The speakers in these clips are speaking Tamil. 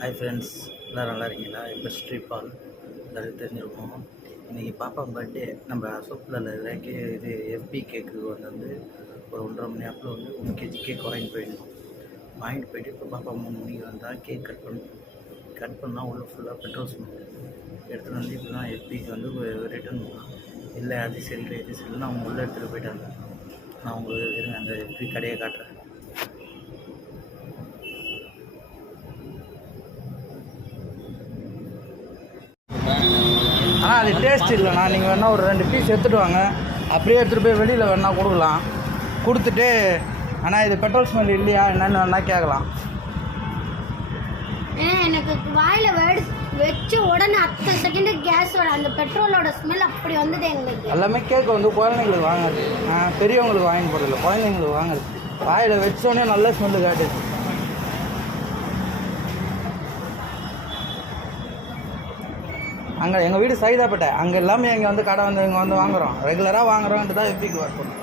ஹாய் ஃப்ரெண்ட்ஸ், எல்லோரும் நல்லா இருக்கீங்களா? இப்போ ஸ்ரீபால் எல்லோரும் தெரிஞ்சிருக்கோம். இன்றைக்கி பாப்பா பர்த்டே. நம்ம அசோக்கில் இது எஃபி கேக்கு வந்து ஒரு 1:30 மணி நேரத்தில் 1 kg கேக் வாங்கிட்டு போயிட்டு இப்போ பாப்பா 3 மணிக்கு வந்தால் கேக் கட் பண்ணால் உள்ள ஃபுல்லாக பெட்ரோல் ஸ்மெல் எடுத்துகிட்டு வந்து இப்போ தான் எஃபிக்கு வந்து ரிட்டர்ன் பண்ணலாம். இல்லை அது சரியில்லை இது சரியில்லைன்னு அவங்க உள்ளே எடுத்துகிட்டு போயிட்டாங்க. நான் உங்களுக்கு அந்த எஃபி கடையை காட்டுறேன். ஆனால் அது டேஸ்ட் இல்லைண்ணா. நீங்கள் வேணால் ஒரு 2 பீஸ் எடுத்துகிட்டு வாங்க, அப்படியே எடுத்துகிட்டு போய் வெளியில் வேணால் கொடுக்கலாம். கொடுத்துட்டு ஆனால் இது பெட்ரோல் ஸ்மெல் இல்லையா என்னென்னு வேணால் கேட்கலாம். எனக்கு வாயில் வச்ச உடனே 10 செகண்டு கேஸோட அந்த பெட்ரோலோட ஸ்மெல் அப்படி வந்தது. எங்களுக்கு எல்லாமே கேக்கு வந்து குழந்தைங்களுக்கு வாங்குறது, பெரியவங்களுக்கு வாங்கி போடுறதில்ல, குழந்தைங்களுக்கு வாங்குறது. வாயில் வச்சோடனே நல்ல ஸ்மெல்லு காட்டுது. அங்கே எங்கள் வீடு சைதாப்பேட்டை. அங்கே எல்லாமே இங்கே வந்து கடை வந்து இங்கே வந்து வாங்குகிறோம், ரெகுலராக வாங்குகிறோன்ட்டு தான் எஃபிக்கு ஒர்க் பண்ணுறோம்.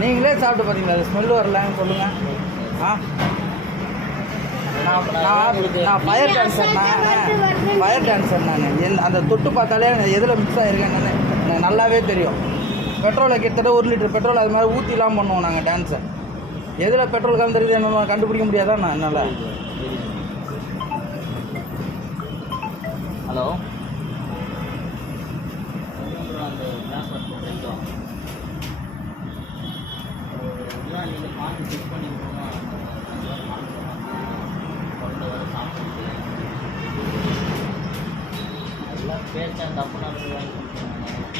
நீங்களே சாப்பிட்டு பார்த்தீங்களா? அது ஸ்மெல் வரலன்னு சொல்லுங்கள். நான் ஃபயர் டான்ஸர் நான் அந்த தொட்டு பார்த்தாலே எதில் மிக்ஸ் ஆகிருக்கேன்னு எனக்கு நல்லாவே தெரியும். பெட்ரோலை கிட்டத்தட்ட 1 லிட்டர் பெட்ரோல் அது மாதிரி ஊற்றிலாம் பண்ணுவோம் நாங்கள் டான்ஸை. எதில் பெட்ரோல் கலந்துருது என்ன கண்டுபிடிக்க முடியாதான் நான் என்னால். ஹலோ,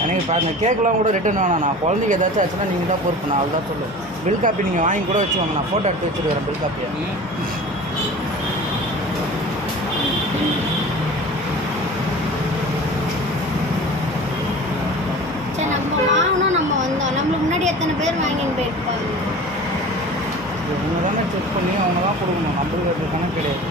எனக்கு பாருங்க, கேக்கெலாம் கூட ரிட்டர்ன் வேணாம். நான் குழந்தைக்கு ஏதாச்சும் ஆச்சுன்னா நீங்கள் தான் பொறுப்பு. நான் அவ்வளோதான் சொல்லுவேன். பில் காப்பி நீங்கள் வாங்கி கூட வச்சுக்கோங்க, நான் ஃபோட்டோ எடுத்து வச்சுருக்கிறேன் பில் காப்பியை. நம்மளுக்கு முன்னாடி எத்தனை பேர் வாங்கின்னு போயிருப்பாங்க. இவங்க தானே செக் பண்ணி அவங்க தான் கொடுக்கணும், நம்மளுக்கு அது கணக்கு கிடையாது.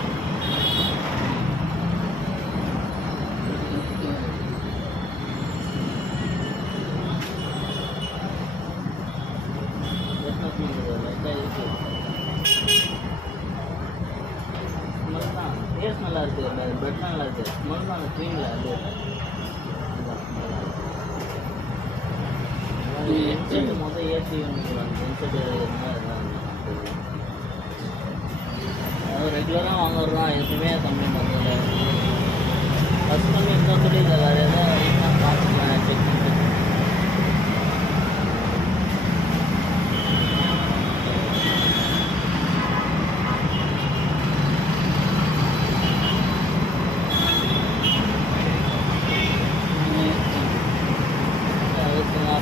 டேஸ்ட் நல்லா இருக்குது, பிரெட் நல்லா இருக்குது, ஸ்மெல் தான் அந்த க்ரீமில் அது ஹெட்செட் மொதல் ஏற்றி ஹெட்செட்டு அதாவது ரெகுலராக வாங்குறது தான், எப்பவுமே கம்ப்ளைண்ட் வந்ததில்லை. ஃபஸ்ட் கம்மி இருந்தால் சொல்லி இல்லை, வேறு எதாவது பார்த்துக்கலாம் செக் பண்ணி.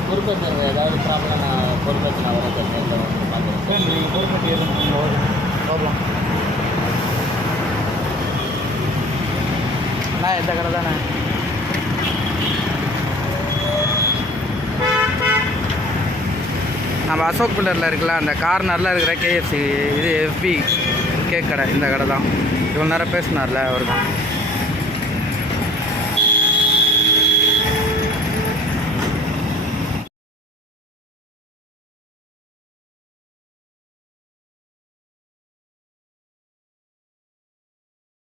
பொறுப்பேற்று ஏதாவது ப்ராப்ளம் நான் பொறுப்பேற்று நான் வர தெரிஞ்சு பார்க்குறேன். நீங்கள் பொறுப்பேற்று எதுவும் ப்ராப்ளம் அண்ணா எந்த கடை தானே? நம்ம அசோக் பில்லரில் இருக்குல்ல, அந்த கார்னரில் இருக்கிற கேஎஃப்சி இது எஃபி கேக் கடை, இந்த கடை தான். இவ்வளோ நேரம் பேசினார்ல அவர் தான்.